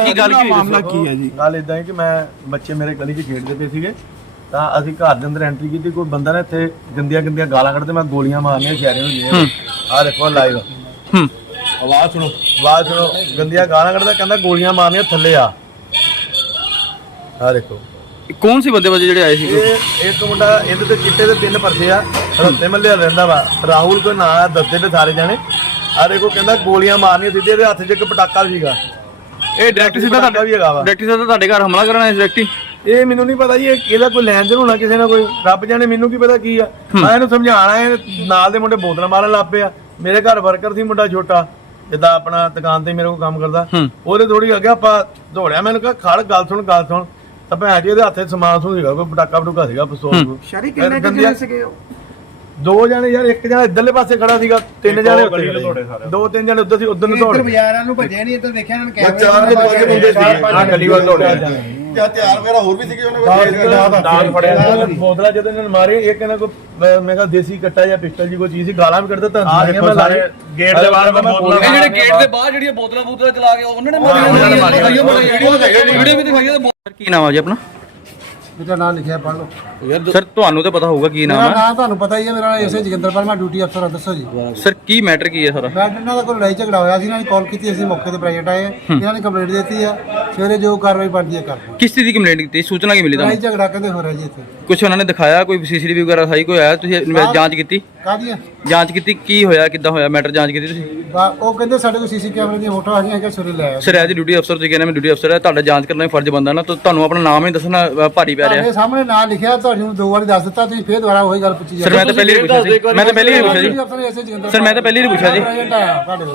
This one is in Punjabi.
ਕੀ ਗੱਲ ਕੀ ਹੋਈ? ਮਾਮਲਾ ਕੀ ਹੈ ਜੀ? ਗੱਲ ਇਦਾਂ ਹੈ ਕਿ ਮੈਂ ਬੱਚੇ ਮੇਰੇ ਗਲੀ 'ਚ ਖੇਡਦੇ ਪਏ ਸੀਗੇ ਤਾਂ ਅਸੀਂ ਘਰ ਦੇ ਅੰਦਰ ਐਂਟਰੀ ਕੀਤੀ ਕੋਈ ਬੰਦਾ ਨੇ ਇੱਥੇ ਗੰਦੀਆਂ ਗੰਦੀਆਂ ਗਾਲਾਂ ਕੱਢਦੇ ਮੈਂ ਗੋਲੀਆਂ ਮਾਰਨੀਆਂ ਸ਼ਹਿਰੇ ਨੂੰ ਜੀ ਆਹ ਦੇਖੋ ਲਾਈਵ ਹੂੰ। ਆਵਾਜ਼ ਸੁਣੋ। ਆਵਾਜ਼ ਸੁਣੋ। ਗੰਦੀਆਂ ਗਾਲਾਂ ਕੱਢਦਾ ਕਹਿੰਦਾ ਗੋਲੀਆਂ ਮਾਰਨੀਆਂ ਥੱਲੇ ਆ। ਆਹ ਦੇਖੋ। ਕੌਣ ਸੀ ਬੰਦੇ ਵਜੇ ਜਿਹੜੇ ਆਏ ਸੀ? ਇਹ ਇੱਕ ਮੁੰਡਾ ਇਹਦੇ ਤੇ ਚਿੱਟੇ ਦੇ ਤਿੰਨ ਪਰਚੇ ਆ ਰੱਤੇ ਮੱਲੇ ਰਹਿੰਦਾ ਵਾ। ਰਾਹੁਲ ਕੋਈ ਨਾਂ ਆ ਦੱਸਦੇ ਤੇ ਸਾਰੇ ਜਾਣੇ। ਆਹ ਦੇਖੋ ਕਹਿੰਦਾ ਗੋਲੀਆਂ ਮਾਰਨੀਆਂ ਸਿੱਧੇ ਇਹਦੇ ਹੱਥ 'ਚ ਇੱਕ ਪਟਾਕਾ ਸੀਗਾ। ਇਹ ਡਾਇਰੈਕਟ ਸਿੱਧਾ ਪਟਾਕਾ ਵੀ ਹੈਗਾ ਵਾ। ਡਾਇਰੈਕਟ ਸਿੱਧਾ ਤੁਹਾਡੇ ਘਰ ਹਮਲਾ ਕਰਨ ਸੀ ਡਾਇਰੈਕਟ ਹੀ? ਇਹ ਮੈਨੂੰ ਨਹੀਂ ਪਤਾ ਜੀ ਇਹ ਇਹਦਾ ਕੋਈ ਲੈਣ ਦੇਣ ਹੋਣਾ ਕਿਸੇ ਨਾਲ ਕੋਈ? ਰੱਬ ਜਾਣੇ ਮੈਨੂੰ ਕੀ ਪਤਾ ਕੀ ਆ? ਮੈਂ ਇਹਨੂੰ ਸਮਝਾਣਾ ਇਹ ਨਾਲ ਦੇ ਮੁੰਡੇ ਬੋਤਲਾਂ ਮਾਰਨ ਲੱਗ ਪਏ ਆ। ਮੇਰੇ ਘਰ ਵਰਕਰ ਸੀ ਮੁੰਡਾ ਛੋਟਾ ਜਿੱਦਾਂ ਆਪਣਾ ਦੁਕਾਨ ਤੇ ਮੇਰੇ ਕੋਲ ਕੰਮ ਕਰਦਾ। ਹੂੰ। ਉਹਦੇ ਥੋੜੀ ਅੱਗੇ ਆਪਾਂ ਦੌੜਿਆ ਮੈਨੂੰ ਕਿਹਾ ਖੜ ਗੱਲ ਸੁਣ ਗੱਲ ਸੁਣ। ਤਾਂ ਭੈਣ ਜੀ ਇਹਦੇ ਹੱਥੇ ਸਮਾਨ ਸਮੂਨ ਸੀਗਾ ਕੋਈ ਪਟਾਕਾ ਪਟੂਕਾ ਸੀਗਾ ਪਿਸਤੌਲ ਸ਼ਰੀ ਕਿੰਨੇ ਕਿੰਨੇ ਸੀਗੇ ਦੋ ਜਣੇ ਯਾਰ ਇੱਕ ਜਣਾ ਇੱਧਰਲੇ ਪਾਸੇ ਖੜਾ ਸੀਗਾ ਤਿੰਨ ਜਣੇ ਉੱਤੇ ਖੜੇ ਸੀ। ਦੋ ਤਿੰਨ ਜਣੇ ਉੱਧਰ ਸੀ ਉਧਰ ਨੂੰ ਦੌੜ ਇੱਧਰ ਬਾਜ਼ਾਰਾਂ ਨੂੰ ਭੱਜੇ ਨਹੀਂ ਇੱਧਰ ਦੇਖਿਆ ਇਹਨਾਂ ਨੇ ਕੈਮਰੇ ਚਾਰ ਦੇ ਪੰਜ ਮੁੰਡੇ ਸੀ। ਆ ਗਲੀ ਵੱਲ ਦੌੜਿਆ ਤੇ ਹਥਿਆਰ ਵਗੈਰਾ ਹੋਰ ਵੀ ਸੀਗੇ ਉਹਨਾਂ ਦਾਗ ਫੜਿਆ ਬੋਤਲਾਂ ਜਦੋਂ ਇਹਨਾਂ ਨੇ ਮਾਰੇ ਇਹ ਕਹਿੰਦਾ ਕੋਈ ਮੈਂ- ਮੈਂ ਕਿਹਾ ਦੇਸੀ ਕੱਟਾ ਜਾਂ ਪਿਸਟਲ ਜੀ ਕੋਈ ਚੀਜ਼ ਸੀ ਗਾਲਾਂ ਵੀ ਕੱਢਦਾ ਤਾਂ ਦੇਖੋ ਸਾਰੇ ਗੇਟ ਦੇ ਬਾਹਰ ਬੋਤਲਾਂ ਇਹ ਜਿਹੜੇ ਗੇਟ ਦੇ ਬਾਹਰ। ਜਿਹੜੀਆਂ ਬੋਤਲਾਂ ਬੋਤਲਾਂ ਚਲਾ ਕੇ ਉਹਨਾਂ ਨੇ ਮਾਰੀਆਂ ਵੀਡੀਓ ਵੀ ਦਿਖਾਈ ਸਰ ਕੀ ਨਾਮ ਆ ਜੀ ਆਪਣਾ? ਮੇਰਾ ਨਾਮ ਲਿਖਿਆ ਪੜ੍ਹ ਲਓ। ਸਰ ਤੁਹਾਨੂੰ ਤਾਂ ਪਤਾ ਹੋਊਗਾ ਕੀ ਨਾਮ ਮੇਰਾ ਹੈ ਨਾਮ ਤੁਹਾਨੂੰ ਪਤਾ ਹੀ ਹੈ ਮੇਰਾ ਨਾਮ ਇਸੇ ਜਗਿੰਦਰ ਪਰ ਮੈਂ ਡਿਊਟੀ ਅਫਸਰ ਹਾਂ ਦੱਸੋ ਜੀ। ਸਰ ਕੀ ਮੈਟਰ ਕੀ ਹੈ ਸਾਰਾ? ਮੈਂ ਇਹਨਾਂ ਦਾ ਕੋਈ ਲੜਾਈ ਝਗੜਾ ਹੋਇਆ ਸੀ ਇਹਨਾਂ ਨੇ ਕਾਲ ਕੀਤੀ ਅਸੀਂ ਮੌਕੇ ਤੇ ਪ੍ਰੈਜ਼ੈਂਟ ਆਏ ਇਹਨਾਂ ਨੇ ਕੰਪਲੇਂਟ ਦਿੱਤੀ ਆ। ਸਵੇਰੇ ਜੋ ਕਾਰਵਾਈ ਬਣਦੀ ਹੈ ਕਰ ਕਿਸ ਚੀਜ਼ ਦੀ ਕੰਪਲੇਂਟ ਕੀਤੀ ਸੂਚਨਾ ਕੀ ਮਿਲੀ ਲੜਾਈ ਤੁਹਾਨੂੰ ਝਗੜਾ ਕਹਿੰਦੇ ਹੋ ਰਿਹਾ ਜੀ ਇੱਥੇ ਕੁਝ ਉਹਨਾਂ ਨੇ ਦਿਖਾਇਆ ਕੋਈ ਸੀਸੀਟੀਵੀ ਵਗੈਰਾ ਦਿਖਾਈ ਕੋਈ ਆਇਆ ਤੁਸੀਂ ਇਨਵੈ- ਜਾਂਚ ਕੀਤੀ ਕਾਹਦੀਆਂ ਜਾਂਚ ਕੀਤੀ ਕੀ ਹੋਇਆ ਕਿੱਦਾਂ ਹੋਇਆ ਮੈਟਰ ਜਾਂਚ ਕੀਤੀ ਤੁਸੀਂ ਬਾ- ਉਹ ਕਹਿੰਦੇ ਸਾਡੇ ਕੋਲ ਸੀਸੀ ਕੈਮਰੇ ਦੀਆਂ ਫੋਟੋ ਆ ਗਈਆਂ ਕਿ ਸਵੇਰੇ ਲੈ ਆਓ ਸਰ ਐਜ ਡਿਊਟੀ ਅਫਸਰ ਤੁਸੀਂ ਕਹਿੰਦੇ ਮੈਂ ਡਿਊਟੀ ਅਫਸਰ ਹੈ ਤੁਹਾਡਾ ਜਾਂਚ ਕਰਨਾ ਵੀ ਫਰਜ਼ ਬੰਦਾ ਨਾ ਤਾਂ ਤੁਹਾਨੂੰ ਆਪਣਾ ਨਾਮ ਹੀ ਦੱਸਣਾ ਅ, ਭਾਰੀ ਪੈ ਰਿਹਾ ਤੁਹਾਡੇ ਸਾਹਮਣੇ ਨਾਂ ਲਿਖਿਆ ਤੁਹਾਨੂੰ ਦੋ ਵਾਰੀ ਦੱਸ ਦਿੱਤਾ ਤੁਸੀਂ ਫੇਰ ਦੁਬਾਰਾ ਉਹੀ ਗੱਲ ਪੁੱਛੀ ਸਰ ਮੈਂ ਤਾਂ ਪਹਿਲੇ ਹੀ ਪੁੱਛਿਆ ਸੀ ਮੈਂ ਤਾਂ ਪਹਿਲੇ ਹੀ ਪੁੱਛਿਆ ਜੀ ਸਰ ਮੈਂ ਤਾਂ ਪਹਿਲੇ ਹੀ ਪੁੱਛਿਆ ਜੀ ਪ੍ਰੈਜ਼ੈਂਟ ਆਇਆ ਤੁਹਾਡੇ ਕੋਲ